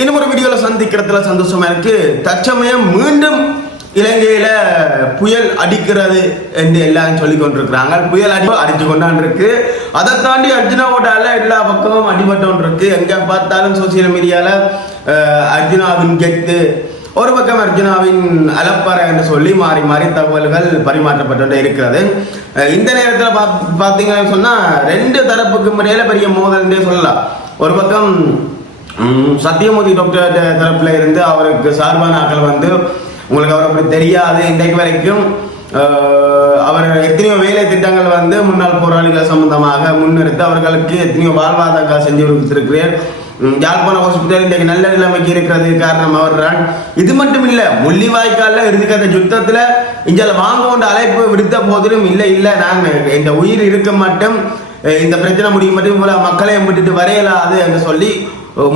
இன்னும் ஒரு வீடியோல சந்திக்கிறதுல சந்தோஷமா இருக்கு. தற்சமயம் மீண்டும் இலங்கையில புயல் அடிக்கிறது என்று எல்லாரும் சொல்லி கொண்டிருக்கிறாங்க. புயல் அடிச்சு கொண்டான் இருக்கு. அதை தாண்டி அர்ஜுனாவோட எல்லா பக்கமும் அடிபட்டோன் இருக்கு. எங்க பார்த்தாலும் சோசியல் மீடியால அர்ஜுனாவின் கெத்து, ஒரு பக்கம் அர்ஜுனாவின் அலப்பறை என்று சொல்லி மாறி மாறி தகவல்கள் பரிமாற்றப்பட்டு இருக்கிறது. இந்த நேரத்தில் பார்த்தீங்கன்னு சொன்னா ரெண்டு தரப்புக்கும் இடையில பெரிய மோதல் சொல்லலாம். ஒரு பக்கம் சத்தியமூர்த்தி டாக்டர் தரப்புல இருந்து அவருக்கு சார்பான ஆக்கள் வந்து உங்களுக்கு அவர் அப்படி தெரியாது, இன்றைக்கு வரைக்கும் அவர் எத்தனையோ வேலை திட்டங்கள் வந்து முன்னாள் போராளிகள் சம்பந்தமாக முன்னிறுத்து அவர்களுக்கு எத்தனையோ வாழ்வாதாரங்கள் செஞ்சு கொடுத்திருக்கிறார். யாழ்ப்பாண ஹாஸ்பிட்டல் இன்றைக்கு நல்ல நிலைமைக்கு இருக்கிறது காரணம் அவர்தான். இது மட்டும் இல்ல, முள்ளிவாய்க்கால இறுதிக்கட்ட யுத்தத்துல இஞ்சால வாங்க கொண்ட அழைப்பு விடுத்த போதிலும் இல்ல நான் இந்த உயிர் இருக்க மட்டும் இந்த பிரச்சனை முடியும் மட்டும் மக்களையும் விட்டுட்டு வரையலாது என்று சொல்லி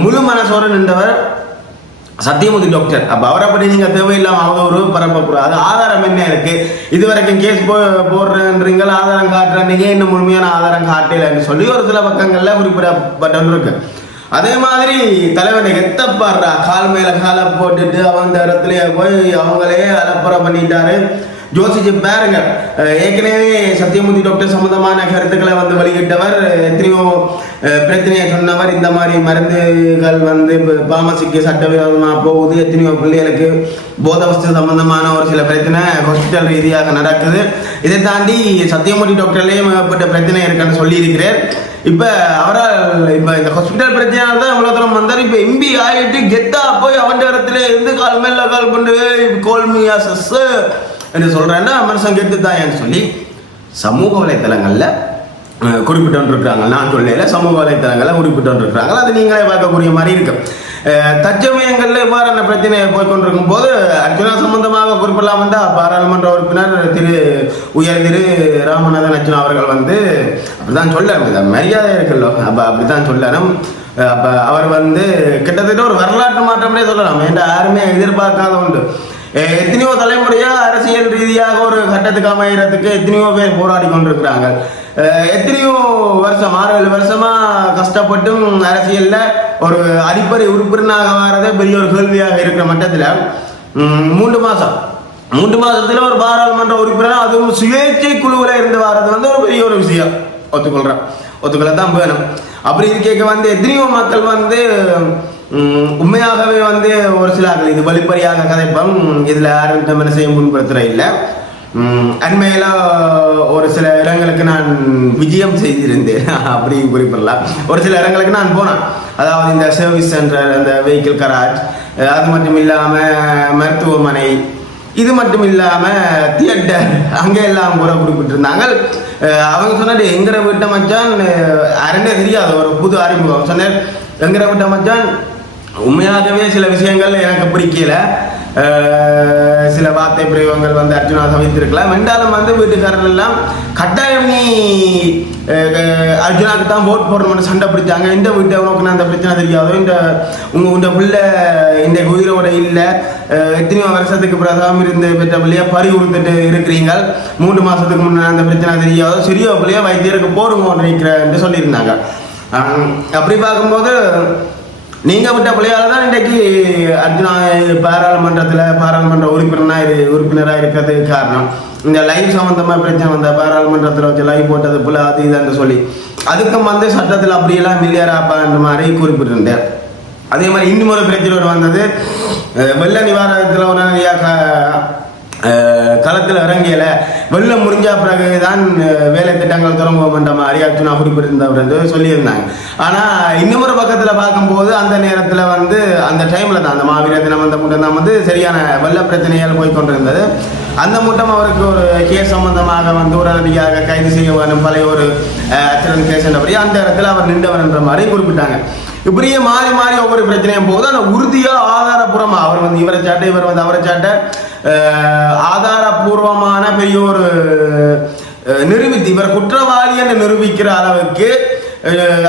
முழு மனசோட நின்றவர் சத்தியமூர்த்தி டாக்டர். அப்ப அவரை பற்றி நீங்க தேவையில்லாம அவதூறு பரப்பக்கூடாது. ஆதாரம் என்ன இருக்கு? இதுவரைக்கும் கேஸ் போடுறீங்க, ஆதாரம் காட்டுறீங்க, இன்னும் முழுமையான ஆதாரம் காட்டலன்னு சொல்லி ஒரு சில பக்கங்கள்ல குறிப்பிடப்பட்டு இருக்கு. அதே மாதிரி தலைவனை எத்தப்பாடுறா, கால் மேல காலை போட்டுட்டு அவங்க இடத்துல போய் அவங்களே அலப்பறை பண்ணிட்டாரு. யோசிச்சு பாருங்க, ஏற்கனவே சத்தியமூர்த்தி டாக்டர் சம்பந்தமான கருத்துக்களை வந்து வெளியிட்டவர், எத்தனையோ பிரச்சனையை சொன்னவர். இந்த மாதிரி மருந்துகள் வந்து பாமசிக்கு சட்டவிரோதமாக போகுது, எத்தனையோ பிள்ளைகளுக்கு போதவஸ்து சம்பந்தமான ஒரு சில பிரச்சனை ஹாஸ்பிட்டல் ரீதியாக நடக்குது. இதை தாண்டி சத்தியமூர்த்தி டாக்டர்லேயும் ஏற்பட்ட பிரச்சனை இருக்குன்னு சொல்லி இருக்கிறார். இப்ப அவரால் இப்ப இந்த ஹாஸ்பிட்டல் பிரச்சனையால தான் இவ்வளவு தூரம் வந்தார். இப்ப எம்பி ஆயிட்டு கெத்தா போய் அவன் இடத்துல இருந்து கால் மேல கால் கொண்டு கோல்மியா சஸ் என்று சொல்றேன்னா மனுஷன் கெத்து தான் சொல்லி சமூக வலைத்தளங்கள்ல குறிப்பிட்டு இருக்கிறாங்க. நான் சொல்லல, சமூக வலைத்தளங்கள்ல குறிப்பிட்டு இருக்கிறாங்க. அது நீங்களே பார்க்கக்கூடிய மாதிரி இருக்கு. தற்சமயங்கள்ல இவ்வாறான பிரச்சனை போய்கொண்டிருக்கும் போது அர்ஜுனா சம்பந்தமாக குறிப்பிடலாம் வந்தா பாராளுமன்ற உறுப்பினர் உயர் திரு ராமநாதன் அர்ஜுனா அவர்கள் வந்து அப்படித்தான் சொல்லணும், மரியாதை இருக்குல்ல, அப்ப அப்படித்தான் சொல்லணும். அப்ப அவர் வந்து கிட்டத்தட்ட ஒரு வரலாற்று மாற்றம்னே சொல்லலாம். என்ற யாருமே எதிர்பார்க்காத உண்டு. எத்தனையோ தலைமுறையா அரசியல் ரீதியாக ஒரு கட்டத்துக்கு அமைகிறதுக்கு எத்தனையோ பேர் போராடி கொண்டிருக்கிறாங்க. எத்தனையோ வருஷம் 6-7 வருஷமா கஷ்டப்பட்டும் அரசியல்ல ஒரு அடிப்படை உறுப்பினராக வர்றதே பெரிய ஒரு கேள்வியாக இருக்கிற மட்டத்தில் 3 மாசத்துல ஒரு பாராளுமன்ற உறுப்பினர், அதுவும் சுயேட்சை குழுவில் இருந்து வர்றது வந்து ஒரு பெரிய ஒரு விஷயம். ஒத்துக்கொள்ளத்தான் வேணும். அப்படி இருக்க வந்து எத்தனையோ மக்கள் வந்து உண்மையாகவே வந்து ஒரு சில இது வழிப்பறியாக கதைப்பம், இதுல யாரும் மனசையும் முன்படுத்துற இல்லை. அண்மையில ஒரு சில இடங்களுக்கு நான் விஜயம் செய்திருந்தேன், அப்படி குறிப்பிடலாம். ஒரு சில இடங்களுக்கு நான் போனேன். அதாவது இந்த சர்வீஸ் சென்டர், இந்த வெஹிக்கிள் கராஜ், அது மட்டும் இல்லாம மருத்துவமனை, இது மட்டும் இல்லாம தியேட்டர், அங்கே எல்லாம் கூட குறிப்பிட்டிருந்தாங்க. அவங்க சொன்னாரு, எங்கிற வீட்டை மச்சான் அரண்டே தெரியாது, ஒரு புது அறிமுகம் சொன்னார். எங்கிற வீட்டை மச்சான் உண்மையாகவே சில விஷயங்கள் எனக்கு பிடிக்கல, சில வார்த்தை பிரயோகங்கள் வந்து அர்ஜுனா தவிர்த்திருக்கலாம். ரெண்டாலும் வந்து வீட்டுக்காரர்கள் எல்லாம் கட்டாயம் நீ அர்ஜுனாக்கு தான் ஓட் போடணும்னு சண்டை பிடிச்சாங்க. இந்த வீட்டை உனக்கு அந்த பிரச்சனை தெரியாதோ, உங்க பிள்ளை இந்த உயிரோட இல்லை, எத்தனையோ வருஷத்துக்கு பிரதம இருந்து பெற்ற பிள்ளைய பறி கொடுத்துட்டு இருக்கிறீங்க, 3 மாசத்துக்கு முன்னே அந்த பிரச்சனை தெரியாதோ, சிறிய பிள்ளைய வைத்தியருக்கு போடுங்க நினைக்கிறேன் சொல்லியிருந்தாங்க. அப்படி பார்க்கும்போது நீங்க விட்ட பிள்ளையால தான் இன்றைக்கு அர்ஜுனா பாராளுமன்ற உறுப்பினராக இருக்கிறதுக்கு காரணம். இந்த லைவ் சம்பந்தமா பிரச்சனை வந்த பாராளுமன்றத்தில் வச்சு லைவ் போட்டது போல அது இதுன்னு சொல்லி அதுக்கும் வந்து சட்டத்தில் அப்படியெல்லாம் மில்லியராப்பான்ற மாதிரி குறிப்பிட்டிருந்தேன். அதே மாதிரி இன்னும் ஒரு பிரச்சனை வந்தது, வெள்ள நிவாரணத்தில் ஒரு களத்தில் இறங்கியல, வெள்ளம் முடிஞ்ச பிறகுதான் வேலை திட்டங்கள் தொடங்குவோம்ன்ற மாதிரி அர்ஜுனா குறிப்பிட்டிருந்தவர் என்று சொல்லியிருந்தாங்க. ஆனா இன்னொரு பக்கத்துல பார்க்கும்போது அந்த நேரத்துல வந்து அந்த டைம்ல தான் அந்த மாவீர தினம் அந்த மூட்டம் தான் வந்து சரியான வெள்ள பிரச்சனையால் போய்கொண்டிருந்தது. அந்த மூட்டம் அவருக்கு ஒரு கேஸ் சம்பந்தமாக வந்து உடனடியாக கைது செய்ய வேணும், பழைய ஒரு ஆக்சிடென்ட் கேஸ் என்றபடி அந்த இடத்துல அவர் நின்றவர் என்ற மாதிரி குறிப்பிட்டாங்க. இப்படியே மாறி மாறி ஒவ்வொரு பிரச்சனையும் போகுது. அந்த உறுதியா ஆதாரபூர்வமா அவர் வந்து இவரை சாட்ட, இவர் வந்து அவரை சாட்ட, ஆதாரபூர்வமான பெரிய ஒரு நிரூபித்து இவர் குற்றவாளி என்று நிரூபிக்கிற அளவுக்கு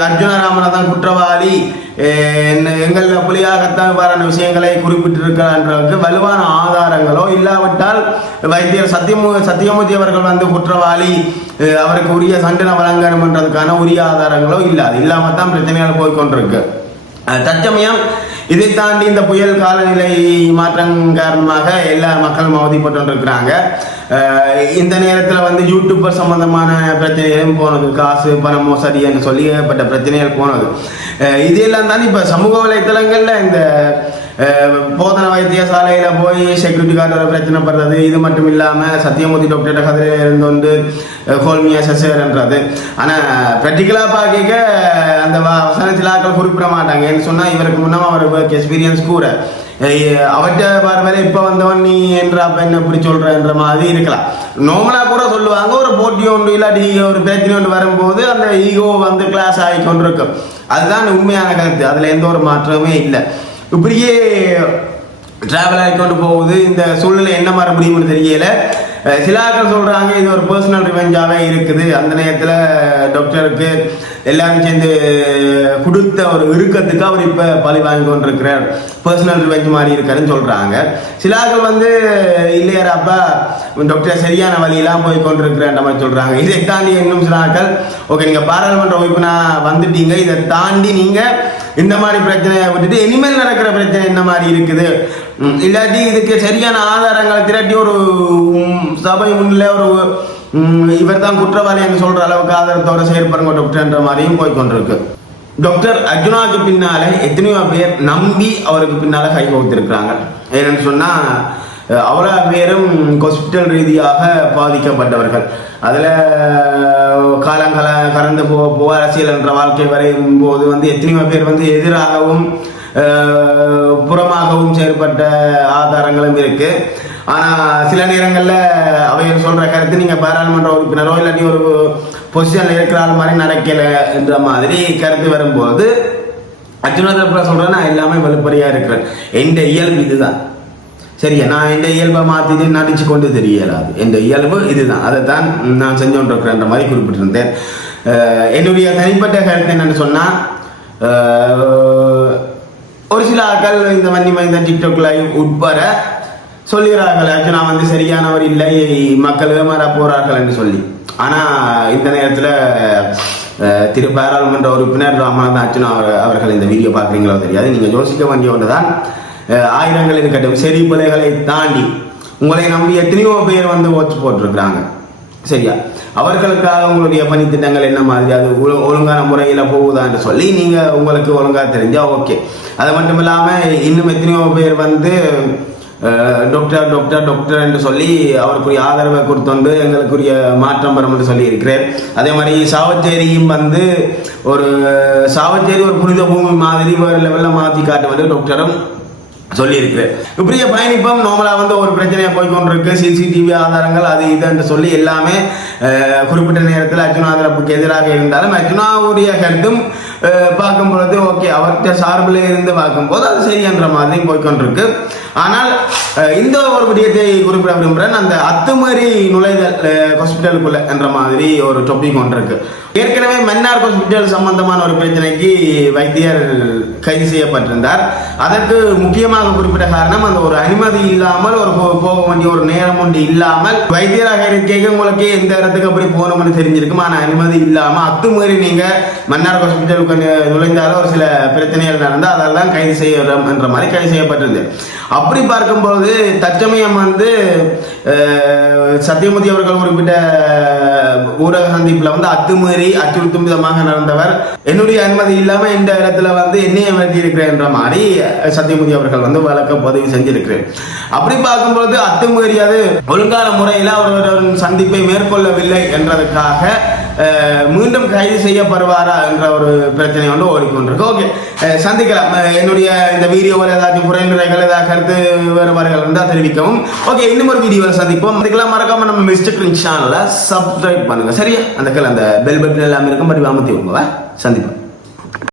அர்ஜுனா ராமநாதன் குற்றவாளி, எங்கள் புலியாகத்தான் இவ்வாறான விஷயங்களை குறிப்பிட்டிருக்கிறார்களுக்கு வலுவான ஆதாரங்களோ இல்லாவிட்டால் வைத்தியர் சத்தியமூர்த்தி அவர்கள் வந்து குற்றவாளி, அவருக்கு உரிய தண்டனை வழங்கணும் என்றதுக்கான உரிய ஆதாரங்களோ இல்லை. அது இல்லாமத்தான் பிரச்சனைகள் போய்கொண்டிருக்கு. தற்சமயம் இதை தாண்டி இந்த புயல் காலநிலை மாற்றம் காரணமாக எல்லா மக்களும் அவதிப்பட்டு இருக்கிறாங்க. இந்த நேரத்தில் வந்து யூடியூபர் சம்பந்தமான பிரச்சனைகளும் போனது, காசு பணம் மோசடி என்று சொல்லி ஏற்பட்ட பிரச்சனைகள் போனது. இதெல்லாம் தாண்டி இப்போ சமூக வலைத்தளங்கள்ல இந்த போதனா வைத்தியசாலையில போய் செக்யூரிட்டி கார்டோட பிரச்சனை படுறது, இது மட்டும் இல்லாம சத்தியமூர்த்தி டாக்டர் கதையில இருந்து வந்து ஹோல்மியா சசேர்ன்றது. ஆனா பிராக்டிகலா பார்க்க அந்த வசனத்தில் ஆக்கள் குறிப்பிட மாட்டாங்க. ஏன்னு சொன்னா இவருக்கு முன்னாம அவர் எக்ஸ்பீரியன்ஸ் கூட அவர்கிட்ட பார்வையில இப்ப வந்தவன் நீ என்ற அப்ப என்ன இப்படி சொல்றன்ற மாதிரி இருக்கலாம். நார்மலா கூட சொல்லுவாங்க, ஒரு போட்டி ஒன்று இல்லாட்டி ஒரு பிரச்சனை ஒன்று வரும்போது அந்த ஈகோ வந்து கிளாஸ் ஆகி கொண்டிருக்கும். அதுதான் உண்மையான கருத்து, அதுல எந்த ஒரு மாற்றமே இல்லை. இப்படியே டிராவல் ஆகிக்கொண்டு போகுது. இந்த சூழ்நிலை என்ன மாற முடியும்னு தெரியல. சில ஆட்கள் சொல்றாங்க இது ஒரு பர்சனல் ரிவெஞ்சாவே இருக்குது. அந்த நேரத்தில் டாக்டருக்கு எல்லாரும் சேர்ந்து கொடுத்த ஒரு இறுக்கத்துக்கு அவர் இப்ப பழி வாங்கி கொண்டிருக்கிறார், பர்சனல் ரிவெஞ்ச் மாதிரி இருக்காருன்னு சொல்றாங்க. சில ஆட்கள் வந்து இல்லையாராப்பா டாக்டர் சரியான வழியெல்லாம் போய் கொண்டிருக்கிறேன் மாதிரி சொல்றாங்க. இதை தாண்டி இன்னும் சில ஆட்கள் ஓகே நீங்க பாராளுமன்ற உறுப்பினா வந்துட்டீங்க, இதை தாண்டி நீங்க இந்த மாதிரி பிரச்சனையை விட்டுட்டு இனிமேல் நடக்கிற பிரச்சனை என்ன மாதிரி இருக்குது, இல்லாட்டி இதுக்கு சரியான ஆதாரங்கள் திரட்டி ஒரு சபை முன்னில ஒரு இவர் தான் குற்றவாளி என்று சொல்ற அளவுக்கு ஆதாரத்தோட செயற்படுங்க டாக்டர்ன்ற மாதிரியும் போய்கொண்டிருக்கு. டாக்டர் அர்ஜுனாவுக்கு பின்னால எத்தனையோ பேர் நம்பி அவருக்கு பின்னால கை கோர்த்திருக்கிறாங்க. ஏன்னு சொன்னா அவ்வளோ பேரும் ஹாஸ்பிட்டல் ரீதியாக பாதிக்கப்பட்டவர்கள். அதில் காலங்கால கடந்து போக அரசியல் என்ற வாழ்க்கை வரையும் போது வந்து எத்தனையோ பேர் வந்து எதிராகவும் புறமாகவும் செயல்பட்ட ஆதாரங்களும் இருக்கு. ஆனால் சில நேரங்களில் அவைகள் சொல்ற கருத்து நீங்க பாராளுமன்ற உறுப்பினரோ இல்லாட்டி ஒரு பொசிஷன்ல இருக்கிற ஆள் மாதிரி நடக்கல என்ற மாதிரி கருத்து வரும்போது அர்ஜுனா சொல்றேன் நான் எல்லாமே வலுப்பறியா இருக்கிறேன், எந்த இயல்பு இதுதான் சரியா, நான் எந்த இயல்பை மாற்றிட்டு நடிச்சு கொண்டு தெரியலாது, எந்த இயல்பு இதுதான், அதை தான் நான் செஞ்சு கொண்டிருக்கிறேன்ற மாதிரி குறிப்பிட்டிருந்தேன். என்னுடைய தனிப்பட்ட கருத்து என்னன்னு சொன்னா ஒரு சில ஆக்கள் இந்த வன்னி மைந்த டிக்டாக் லைவ் உட்பட சொல்லிடுறார்கள் அர்ஜுனா வந்து சரியானவர் இல்லை, மக்கள் ஏமாற போறார்கள் என்று சொல்லி. ஆனா இந்த நேரத்தில் திரு பாராளுமன்ற உறுப்பினர் ராமநாதன் அர்ஜுனா அவர்கள் இந்த வீடியோ பார்க்குறீங்களோ தெரியாது, நீங்க யோசிக்க வேண்டிய ஒன்றுதான். ஆயிரங்கள் இருக்கட்டும், செறி பிள்ளைகளை தாண்டி உங்களை நம்பி எத்தனையோ பேர் வந்து ஓட்டு போட்டிருக்கிறாங்க சரியா, அவர்களுக்காக உங்களுடைய பணித்திட்டங்கள் என்ன மாதிரி அது ஒழுங்கான முறையில போகுதான்னு சொல்லி நீங்க உங்களுக்கு ஒழுங்கா தெரிஞ்சா ஓகே. அது மட்டும் இல்லாம இன்னும் எத்தனையோ பேர் வந்து டாக்டர் டாக்டர் டாக்டர் என்று சொல்லி அவருக்குரிய ஆதரவை கொடுத்தோண்டு எங்களுக்குரிய மாற்றம் வரும் என்று சொல்லி இருக்கிறேன். அதே மாதிரி சாவச்சேரியும் வந்து ஒரு சாவச்சேரி ஒரு புனித பூமி மாதிரி வேறு லெவலில் மாற்றி காட்டுவது டாக்டரும் சொல்லியிருக்கிறேன். இப்படியே பயணிப்போம். நார்மலா வந்து ஒரு பிரச்சனையை போய்கொண்டிருக்கு, சிசிடிவி ஆதாரங்கள் அது இதுன்னு சொல்லி எல்லாமே குறிப்பிட்ட நேரத்தில் அர்ஜுனா தரப்புக்கு எதிராக இருந்தாலும் அர்ஜுனாவுடைய கருத்தும் பார்க்கும் பொழுது ஓகே அவர்கிட்ட சார்பில் இருந்து பார்க்கும்போது அது சரியன்ற மாதிரி போய்கொண்டிருக்கு. ஆனால் இந்த ஒரு விடயத்தை குறிப்பிட விரும்புகிறேன், அந்த அத்துமீறி நுழைதல் ஹாஸ்பிட்டலுக்குள்ள என்ற மாதிரி ஒரு டாபிக் ஒன்று இருக்கு. ஏற்கனவே மன்னார் ஹாஸ்பிட்டல் சம்பந்தமான ஒரு பிரச்சனைக்கு வைத்தியர் கைது செய்யப்பட்டிருந்தார். அதற்கு முக்கியமாக குறிப்பிட்ட காரணம் அந்த ஒரு அனுமதி இல்லாமல் ஒரு போக வேண்டிய ஒரு நேரம் ஒன்று இல்லாமல் வைத்தியராக இருக்க உங்களுக்கு எந்த இடத்துக்கு அப்படி போகணும்னு தெரிஞ்சிருக்கும். ஆனால் அனுமதி இல்லாம அத்துமீறி நீங்க மன்னார் ஹாஸ்பிட்டலுக்கு நுழைந்தாலும் ஒரு சில பிரச்சனைகள் நடந்தால் அதெல்லாம் கைது செய்ய என்ற மாதிரி கைது செய்யப்பட்டிருந்தது. அப்படி பார்க்கும்போது தற்சமயம் வந்து சத்தியமூர்த்தி அவர்கள் குறிப்பிட்ட ஊடக சந்திப்புல வந்து அத்துமீறி அச்சுறுத்தும் விதமாக நடந்தவர், என்னுடைய அனுமதி இல்லாம இந்த இடத்துல வந்து என்னைய நடத்தி இருக்கிறேன் என்ற மாதிரி சத்தியமூர்த்தி அவர்கள் வந்து வழக்க பதிவு செஞ்சிருக்கிறேன். அப்படி பார்க்கும்போது அத்துமீறி அது ஒழுங்கான முறையில் அவர் சந்திப்பை மேற்கொள்ளவில்லை என்றதுக்காக மீண்டும் கைது செய்யப்படுவாரா என்ற ஒரு பிரச்சனை வந்து ஓடிக்கொண்டிருக்கு. ஓகே, சந்திக்கலாம். என்னுடைய இந்த வீடியோவில் ஏதாச்சும் குறைநிலைகள் ஏதாவது கருத்து வேறுபாடுகள் இருந்தால் தெரிவிக்கவும். ஓகே, இன்னும் ஒரு வீடியோவில் சந்திப்போம். அதுக்கெல்லாம் மறக்காம நம்ம மிஸ்டர் கிரிங் சேனலை சப்ஸ்கிரைப் பண்ணுங்க சரியா, அந்த பெல் பட்டன் எல்லாமே இருக்கும், பட் அமுத்தி விடுங்க. சந்திப்போம்.